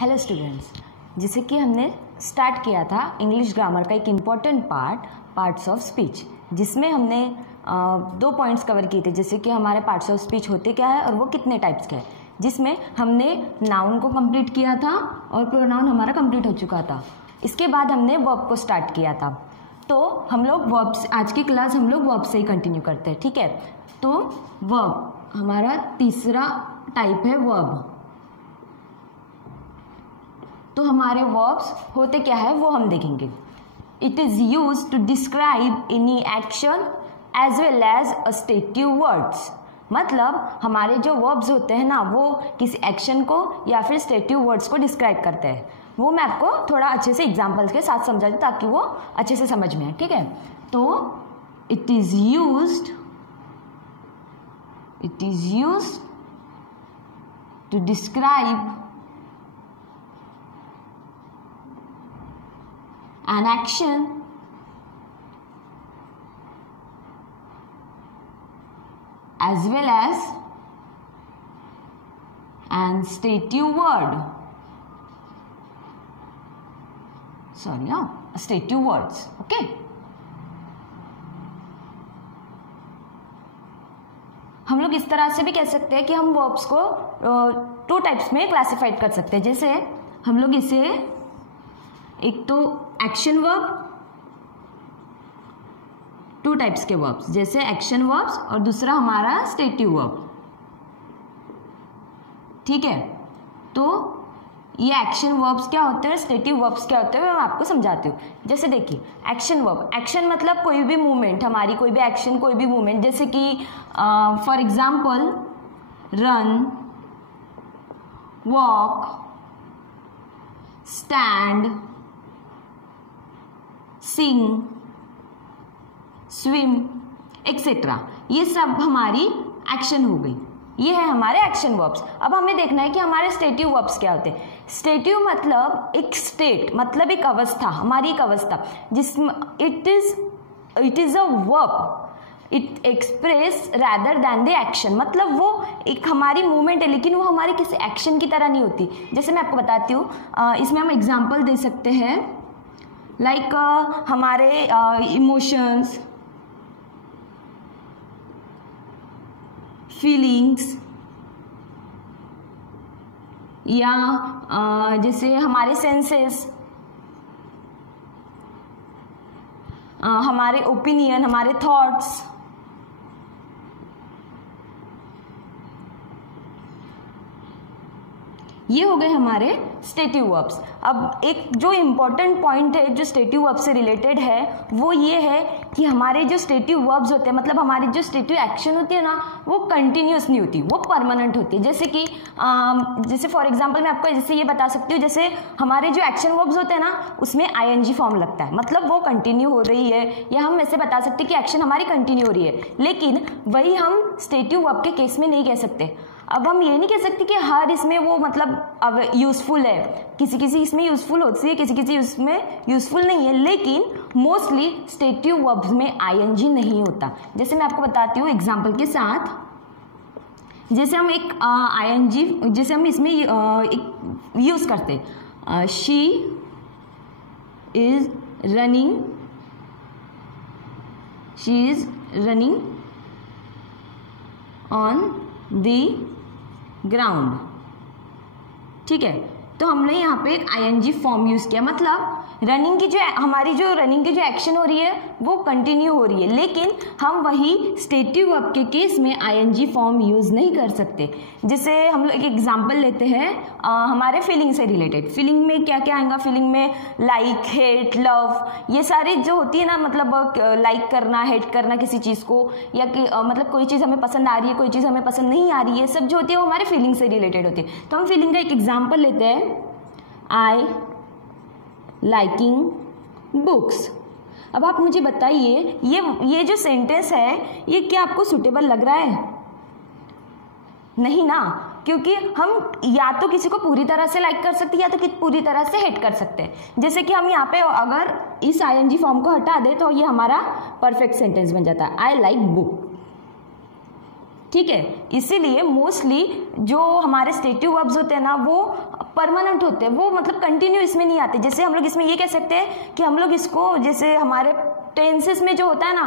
Hello students, जैसे कि हमने स्टार्ट किया था इंग्लिश ग्रामर का एक इम्पॉर्टेंट पार्ट्स ऑफ स्पीच, जिसमें हमने 2 पॉइंट्स कवर किए थे। जैसे कि हमारे पार्ट्स ऑफ स्पीच होते क्या है और वो कितने टाइप्स के हैं, जिसमें हमने नाउन को कंप्लीट किया था और प्रोनाउन हमारा कंप्लीट हो चुका था। इसके बाद हमने वर्ब को स्टार्ट किया था। तो हम लोग वर्ब से, आज की क्लास हम लोग वर्ब से ही कंटिन्यू करते हैं, ठीक है। तो वर्ब हमारा तीसरा टाइप है वर्ब। तो हमारे वर्ब्स होते क्या है वो हम देखेंगे। It is use to describe any action as well as stative अस्टेटिव वर्ड्स। मतलब हमारे जो वर्ब्स होते हैं ना, वो किसी एक्शन को या फिर स्टेटिव वर्ड्स को डिस्क्राइब करते हैं। वो मैं आपको थोड़ा अच्छे से एग्जाम्पल्स के साथ समझा दूँ ताकि वो अच्छे से समझ में आए, ठीक है। तो it is used to describe an action as well as an stative word. Stative words. Okay. हम लोग इस तरह से भी कह सकते हैं कि हम वर्ब्स को 2 टाइप्स में क्लासिफाइड कर सकते हैं। जैसे हम लोग इसे एक तो एक्शन वर्ब, 2 टाइप्स के वर्ब्स, जैसे एक्शन वर्ब्स और दूसरा हमारा स्टेटिव वर्ब, ठीक है। तो ये एक्शन वर्ब्स क्या होते हैं, स्टेटिव वर्ब्स क्या होते हैं, मैं आपको समझाती हूँ। जैसे देखिए, एक्शन वर्ब, एक्शन मतलब कोई भी मूवमेंट, हमारी कोई भी एक्शन, कोई भी मूवमेंट, जैसे कि for example run, walk, stand, sing, swim etcetera, ये सब हमारी एक्शन हो गई। ये है हमारे एक्शन वर्ब्स। अब हमें देखना है कि हमारे स्टेटिव वर्ब्स क्या होते हैं। स्टेटिव मतलब एक स्टेट, मतलब एक अवस्था, हमारी एक अवस्था जिसमें it is a verb, it express rather than the action. मतलब वो एक हमारी मूवमेंट है, लेकिन वो हमारी किसी एक्शन की तरह नहीं होती। जैसे मैं आपको बताती हूँ, इसमें हम एग्जाम्पल दे सकते हैं, लाइक हमारे इमोशंस, फीलिंग्स, या जैसे हमारे सेंसेस, हमारे ओपिनियन, हमारे थॉट्स, ये हो गए हमारे स्टेटिव वर्ब्स। अब एक जो इम्पॉर्टेंट पॉइंट है जो स्टेटिव वर्ब से रिलेटेड है, वो ये है कि हमारे जो स्टेटिव वर्ब्स होते हैं, मतलब हमारी जो स्टेटिव एक्शन होती है ना, वो कंटिन्यूस नहीं होती, वो परमानेंट होती है। जैसे कि जैसे फॉर एग्जांपल मैं आपको जैसे ये बता सकती हूँ, जैसे हमारे जो एक्शन वर्ब्स होते हैं ना, उसमें ING फॉर्म लगता है, मतलब वो कंटिन्यू हो रही है, या हम ऐसे बता सकते हैं कि एक्शन हमारी कंटिन्यू हो रही है। लेकिन वही हम स्टेटिव वर्ब के केस में नहीं कह सकते। अब हम ये नहीं कह सकते कि हर इसमें वो मतलब यूजफुल है, किसी इसमें यूजफुल होती है, किसी इसमें यूजफुल नहीं है। लेकिन मोस्टली स्टेटिव वर्ब्स में ING नहीं होता। जैसे मैं आपको बताती हूँ एग्जांपल के साथ। जैसे हम एक ING, जैसे हम इसमें एक यूज करते, she is running on the ground, ठीक है। तो हमने यहाँ पे एक ING फॉर्म यूज किया, मतलब रनिंग की जो हमारी जो रनिंग की जो एक्शन हो रही है वो कंटिन्यू हो रही है, लेकिन हम वही स्टेटिव वर्ब के केस में ING फॉर्म यूज नहीं कर सकते। जैसे हम लोग एक एग्जांपल लेते हैं हमारे फीलिंग से रिलेटेड। फीलिंग में क्या क्या आएगा, फीलिंग में लाइक, हेट, लव, ये सारी जो होती है ना, मतलब लाइक करना, हेट करना किसी चीज़ को, या कि मतलब कोई चीज़ हमें पसंद आ रही है, कोई चीज़ हमें पसंद नहीं आ रही है, सब जो होती है वो हमारे फीलिंग से रिलेटेड होती है। तो हम फीलिंग का एक एग्जाम्पल लेते हैं, आई लाइकिंग बुक्स। अब आप मुझे बताइए, ये जो सेंटेंस है ये क्या आपको सुटेबल लग रहा है? नहीं ना, क्योंकि हम या तो किसी को पूरी तरह से लाइक कर सकते हैं या तो पूरी तरह से हेट कर सकते हैं। जैसे कि हम यहाँ पे अगर इस ING फॉर्म को हटा दे तो ये हमारा परफेक्ट सेंटेंस बन जाता है, आई लाइक बुक। ठीक है। इसीलिए मोस्टली जो हमारे स्टेटिव वर्ब्स होते हैं ना वो परमानेंट होते हैं, वो मतलब कंटिन्यू इसमें नहीं आते। जैसे हम लोग इसमें ये कह सकते हैं कि हम लोग इसको जैसे हमारे टेंसेस में जो होता है ना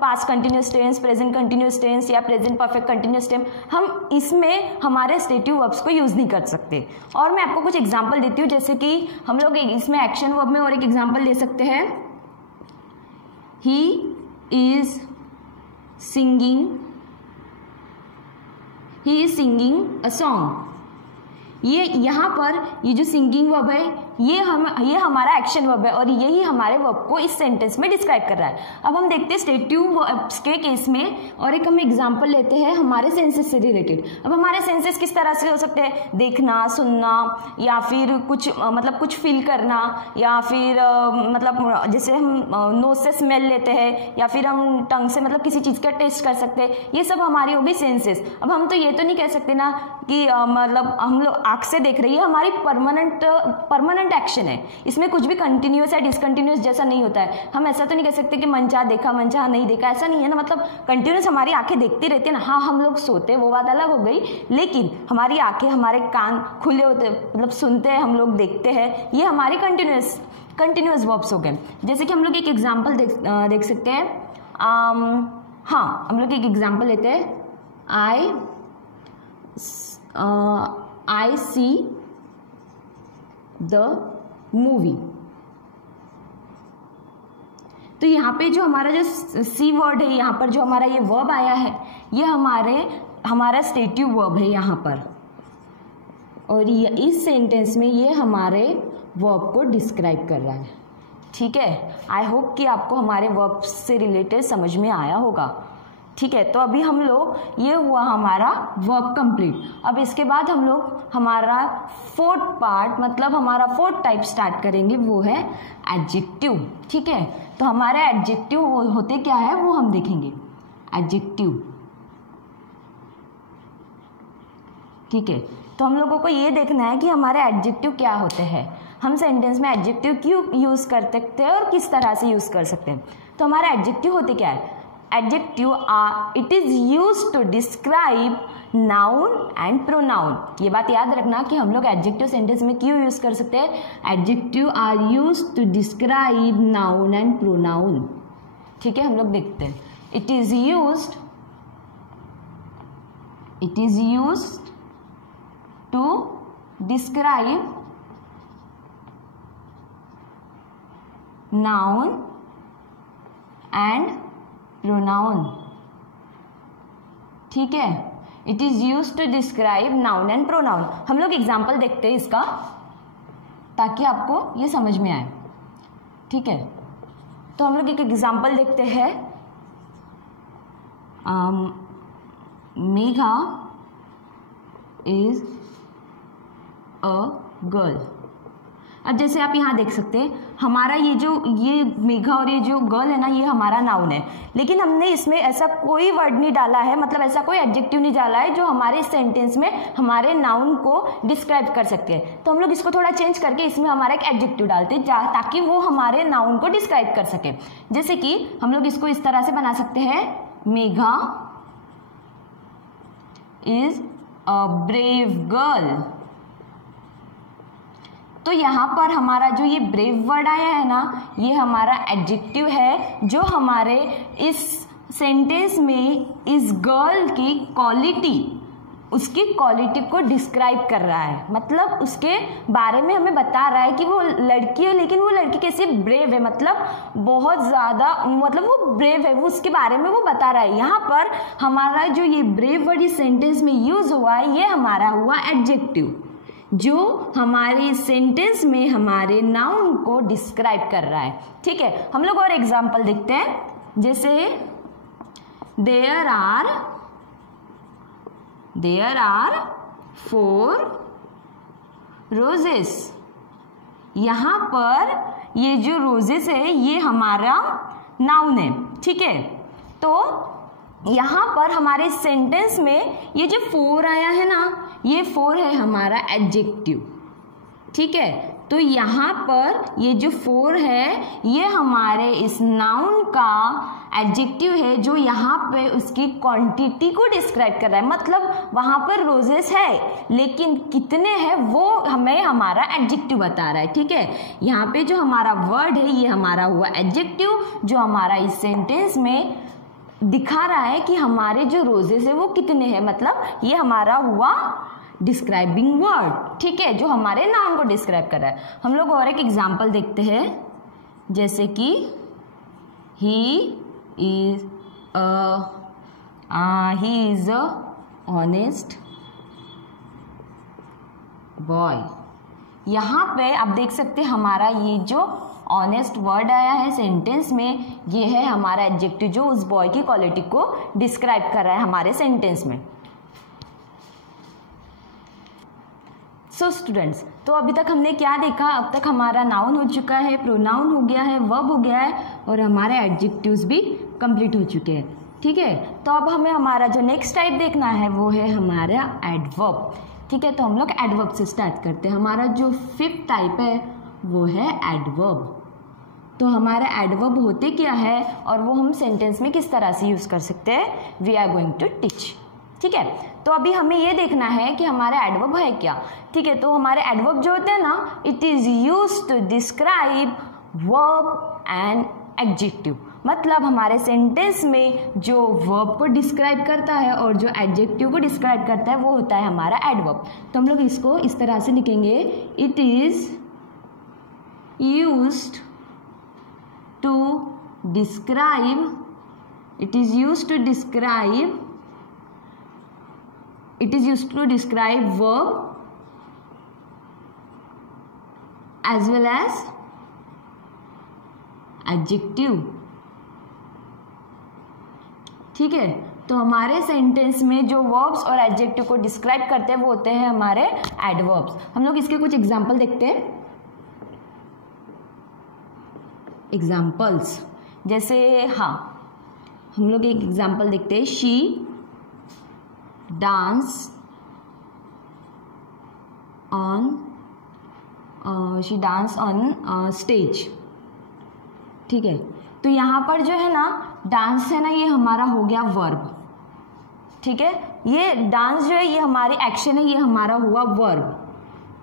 past continuous tense, present continuous tense या प्रेजेंट परफेक्ट कंटिन्यूस टेंस, हम इसमें हमारे स्टेटिव वर्ब्स को यूज नहीं कर सकते। और मैं आपको कुछ एग्जांपल देती हूँ, जैसे कि हम लोग इसमें एक्शन वर्ब में और एक एग्जांपल दे सकते हैं, he is singing a song. ये यहाँ पर ये जो सिंगिंग वर्ब है ये हमारा एक्शन वर्ब है और यही हमारे वर्ब को इस सेंटेंस में डिस्क्राइब कर रहा है। अब हम देखते हैं स्टेटिव वर्ब्स के केस में, और एक हम एग्जांपल लेते हैं हमारे सेंसेस से रिलेटेड। अब हमारे सेंसेस किस तरह से हो सकते हैं, देखना, सुनना, या फिर कुछ मतलब कुछ फील करना, या फिर मतलब जैसे हम नोज से स्मेल लेते हैं, या फिर हम टंग से मतलब किसी चीज़ का टेस्ट कर सकते हैं। ये सब हमारी हो गई सेंसेस। अब हम तो ये तो नहीं कह सकते ना कि मतलब हम लोग आँख से देख रही है, हमारी परमानेंट एक्शन है, इसमें कुछ भी कंटिन्यूअस या डिसकंटिन्यूअस जैसा नहीं होता है। हम ऐसा तो नहीं कह सकते कि मन चाह देखा मन चाह नहीं देखा, ऐसा नहीं है ना। मतलब कंटिन्यूअस हमारी आंखें देखती रहती है ना। हाँ, हम लोग सोते हैं वो बात अलग हो गई, लेकिन हमारी आंखें, हमारे कान खुले होते, मतलब सुनते हैं हम लोग, देखते हैं, ये हमारी कंटिन्यूअस वर्ब्स हो गए। जैसे कि हम लोग एक एग्जाम्पल देख सकते हैं। हाँ, हम लोग एक एग्जाम्पल लेते हैं, I see the movie। तो यहाँ पे जो हमारा जो सी वर्ड है, यहाँ पर जो हमारा ये वर्ब आया है, ये हमारा स्टेटिव वर्ब है यहाँ पर, और ये इस सेंटेंस में ये हमारे वर्ब को डिस्क्राइब कर रहा है। ठीक है, आई होप कि आपको हमारे वर्ब से रिलेटेड समझ में आया होगा। ठीक है, तो अभी हम लोग, ये हुआ हमारा वर्ब कंप्लीट। अब इसके बाद हम लोग हमारा फोर्थ पार्ट, मतलब हमारा फोर्थ टाइप स्टार्ट करेंगे, वो है एडजेक्टिव। ठीक है, तो हमारे एडजेक्टिव होते क्या है वो हम देखेंगे। एडजेक्टिव, ठीक है, तो हम लोगों को ये देखना है कि हमारे एडजेक्टिव क्या होते हैं, हम सेंटेंस में एडजेक्टिव क्यों यूज कर सकते हैं और किस तरह से यूज कर सकते हैं। तो हमारे एडजेक्टिव होते क्या है, adjective it is used to describe noun and pronoun. ये बात याद रखना कि हम लोग एडजेक्टिव सेंटेंस में क्यों यूज कर सकते हैं, adjective are used to describe noun and pronoun. ठीक है, हम लोग देखते हैं, it is used to describe noun and pronoun. ठीक है, it is used to describe noun and pronoun. हम लोग एग्जाम्पल देखते हैं इसका, ताकि आपको ये समझ में आए। ठीक है, तो हम लोग एक एग्जाम्पल देखते हैं, मेघा इज अ गर्ल। अब जैसे आप यहाँ देख सकते हैं, हमारा ये मेघा और ये जो गर्ल है ना, ये हमारा नाउन है, लेकिन हमने इसमें ऐसा कोई वर्ड नहीं डाला है, मतलब ऐसा कोई एडजेक्टिव नहीं डाला है जो हमारे इस सेंटेंस में हमारे नाउन को डिस्क्राइब कर सकते हैं। तो हम लोग इसको थोड़ा चेंज करके इसमें हमारा एक एडजेक्टिव डालते हैं, ताकि वो हमारे नाउन को डिस्क्राइब कर सके। जैसे कि हम लोग इसको इस तरह से बना सकते हैं, Megha is a brave girl. तो यहाँ पर हमारा जो ये ब्रेव वर्ड आया है ना, ये हमारा एडजेक्टिव है जो हमारे इस सेंटेंस में इस गर्ल की क्वालिटी, उसकी क्वालिटी को डिस्क्राइब कर रहा है। मतलब उसके बारे में हमें बता रहा है कि वो लड़की है, लेकिन वो लड़की कैसे ब्रेव है, मतलब बहुत ज़्यादा, मतलब वो ब्रेव है, वो उसके बारे में वो बता रहा है। यहाँ पर हमारा जो ये ब्रेव वर्ड इस सेंटेंस में यूज हुआ है, ये हमारा हुआ एडजेक्टिव, जो हमारे सेंटेंस में हमारे नाउन को डिस्क्राइब कर रहा है। ठीक है, हम लोग और एग्जांपल देखते हैं, जैसे देयर आर 4 रोजेस। यहाँ पर ये जो रोजेस है ये हमारा नाउन है। ठीक है, तो यहाँ पर हमारे सेंटेंस में ये जो 4 आया है ना, ये 4 है हमारा एडजेक्टिव। ठीक है, तो यहाँ पर ये जो 4 है ये हमारे इस नाउन का एडजेक्टिव है जो यहाँ पे उसकी क्वांटिटी को डिस्क्राइब कर रहा है। मतलब वहाँ पर रोजेस है लेकिन कितने हैं वो हमें हमारा एडजेक्टिव बता रहा है। ठीक है, यहाँ पे जो हमारा वर्ड है ये हमारा हुआ एडजेक्टिव जो हमारा इस सेंटेंस में दिखा रहा है कि हमारे जो रोजेस है वो कितने हैं। मतलब ये हमारा हुआ डिस्क्राइबिंग वर्ड, ठीक है, जो हमारे नाउन को डिस्क्राइब कर रहा है। हम लोग और एक एग्जांपल देखते हैं, जैसे कि he is a honest boy. यहाँ पे आप देख सकते हैं हमारा ये जो ऑनेस्ट वर्ड आया है सेंटेंस में, ये है हमारा एडजेक्टिव जो उस बॉय की क्वालिटी को डिस्क्राइब कर रहा है हमारे सेंटेंस में। सो स्टूडेंट्स, तो अभी तक हमने क्या देखा? अब तक हमारा नाउन हो चुका है, प्रोनाउन हो गया है, वर्ब हो गया है और हमारे एडजेक्टिव्स भी कंप्लीट हो चुके हैं। ठीक है, तो अब हमें हमारा जो नेक्स्ट टाइप देखना है वो है हमारा एडवर्ब। ठीक है, तो हम लोग एडवर्ब से स्टार्ट करते हैं। हमारा जो 5th टाइप है वो है एडवर्ब। तो हमारा एडवर्ब होते क्या है और वो हम सेंटेंस में किस तरह से यूज़ कर सकते हैं, we are going to teach. ठीक है, तो अभी हमें ये देखना है कि हमारा एडवर्ब है क्या। ठीक है, तो हमारे एडवर्ब जो होते हैं ना, it is used to describe verb and adjective. मतलब हमारे सेंटेंस में जो वर्ब को डिस्क्राइब करता है और जो एडजेक्टिव को डिस्क्राइब करता है वो होता है हमारा एडवर्ब। तो हम लोग इसको इस तरह से लिखेंगे, it is used to describe, it is used to describe verb as well as adjective। ठीक है, तो हमारे सेंटेंस में जो वर्ब्स और एडजेक्टिव को डिस्क्राइब करते हैं वो होते हैं हमारे एडवर्ब्स। हम लोग इसके कुछ एग्जांपल देखते हैं। एग्जांपल्स जैसे, हाँ, हम लोग एक एग्जांपल देखते हैं, शी डांस ऑन स्टेज। ठीक है, तो यहाँ पर जो है ना डांस है ना, ये हमारा हो गया वर्ब। ठीक है, ये डांस जो है ये हमारी एक्शन है, ये हमारा हुआ वर्ब।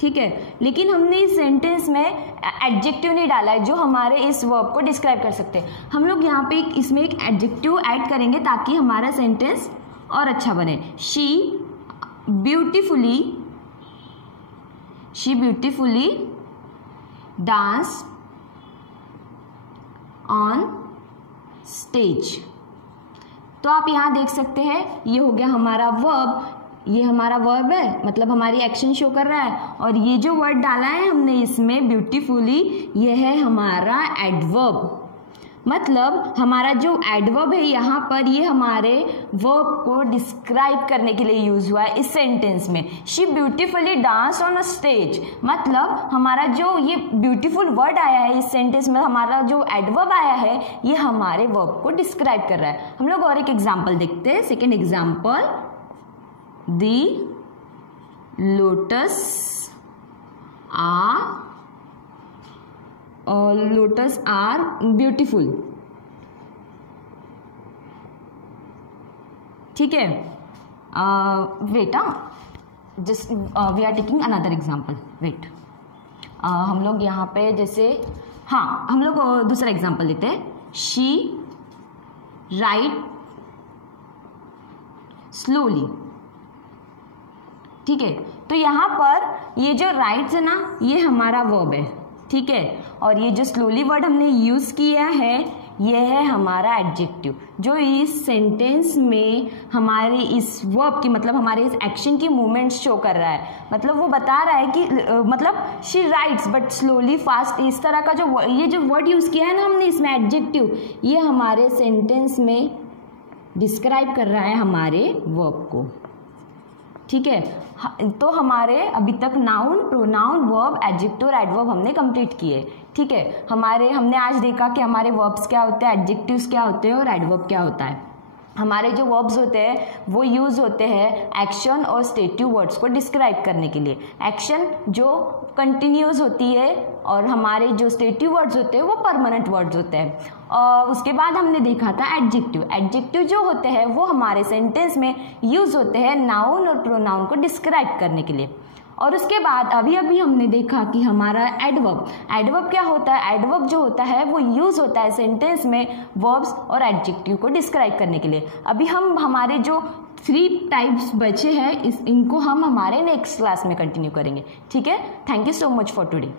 ठीक है, लेकिन हमने इस सेंटेंस में एडजेक्टिव नहीं डाला है जो हमारे इस वर्ब को डिस्क्राइब कर सकते हैं। हम लोग यहाँ पे इसमें एक एडजेक्टिव ऐड करेंगे ताकि हमारा सेंटेंस और अच्छा बने। She beautifully dance on stage. तो आप यहाँ देख सकते हैं ये हो गया हमारा वर्ब, ये हमारा वर्ब है, मतलब हमारी एक्शन शो कर रहा है। और ये जो वर्ड डाला है हमने इसमें ब्यूटीफुली, ये है हमारा एडवर्ब। मतलब हमारा जो एडवर्ब है यहाँ पर ये हमारे वर्ब को डिस्क्राइब करने के लिए यूज हुआ है इस सेंटेंस में। She beautifully dance on a stage, मतलब हमारा जो ये ब्यूटीफुल वर्ड आया है इस सेंटेंस में, हमारा जो एडवर्ब आया है ये हमारे वर्ब को डिस्क्राइब कर रहा है। हम लोग और एक एग्जाम्पल देखते हैं। Second example, the lotus are beautiful। ठीक है, wait, just we are taking another example, wait. हम लोग यहाँ पे जैसे, हाँ, हम लोग दूसरा एग्जाम्पल लेते हैं। She write slowly. ठीक है, तो यहाँ पर ये जो राइट्स है ना ये हमारा वर्ब है। ठीक है, और ये जो स्लोली वर्ड हमने यूज़ किया है ये है हमारा एडजेक्टिव जो इस सेंटेंस में हमारे इस वर्ब की, मतलब हमारे इस एक्शन की मूवमेंट्स शो कर रहा है। मतलब वो बता रहा है कि मतलब she writes but slowly fast, इस तरह का जो ये जो वर्ड यूज़ किया है ना हमने इसमें एडजेक्टिव, ये हमारे सेंटेंस में डिस्क्राइब कर रहा है हमारे वर्ब को। ठीक है, तो हमारे अभी तक नाउन, प्रोनाउन, वर्ब, एडजेक्टिव और एडवर्ब हमने कंप्लीट किए। ठीक है, हमने आज देखा कि हमारे वर्ब्स क्या होते हैं, एडजेक्टिव्स क्या होते हैं और एडवर्ब क्या होता है। हमारे जो वर्ब्स होते हैं वो यूज़ होते हैं एक्शन और स्टेटिव वर्ड्स को डिस्क्राइब करने के लिए। एक्शन जो कंटिन्यूस होती है और हमारे जो स्टेटिव वर्ड्स होते हैं वो परमानेंट वर्ड्स होते हैं। और उसके बाद हमने देखा था एडजेक्टिव। एडजेक्टिव जो होते हैं वो हमारे सेंटेंस में यूज़ होते हैं नाउन और प्रोनाउन को डिस्क्राइब करने के लिए। और उसके बाद अभी हमने देखा कि हमारा एडवर्ब। एडवर्ब क्या होता है? एडवर्ब जो होता है वो यूज़ होता है सेंटेंस में वर्ब्स और एडजेक्टिव को डिस्क्राइब करने के लिए। अभी हम हमारे जो 3 टाइप्स बचे हैं इनको हम हमारे नेक्स्ट क्लास में कंटिन्यू करेंगे। ठीक है, thank you so much for today.